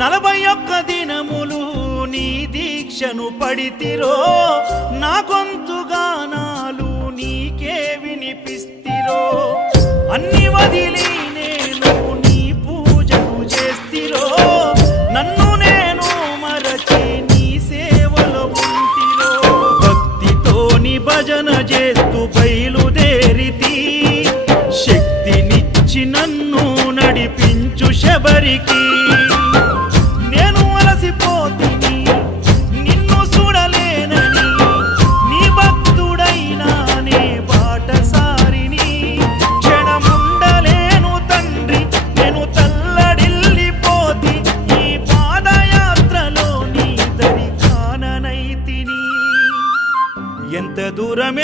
41 దినములు నీ దీక్షను పడితిరో, నా గొంతు గానాలు నీకే వినిపిస్తిరో. అన్ని వదిలి నేను నీ పూజను చేస్తిరో, నన్ను నేను మరచి నీ సేవలో ఉంటిరో. భక్తితోని భజన చేస్తూ బయలుదేరితి, శక్తినిచ్చి నన్ను నడిపించు శబరికి. నేను అలసిపోతిని నిన్ను చూడలేనని, నీ భక్తుడైనా నే బాటసారిని. క్షణముండలేను తండ్రి నేను తల్లడిల్లిపోతి, ఈ పాదయాత్రలో నీ దరి కాననైతిని. ఎంత దూరం